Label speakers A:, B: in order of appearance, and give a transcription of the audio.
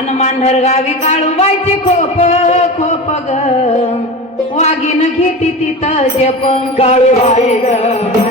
A: हनुमानधर गावी काळूबाईचे खोप खोप ग. वाघीन घेती तिथं जप.
B: काळूबाई ग.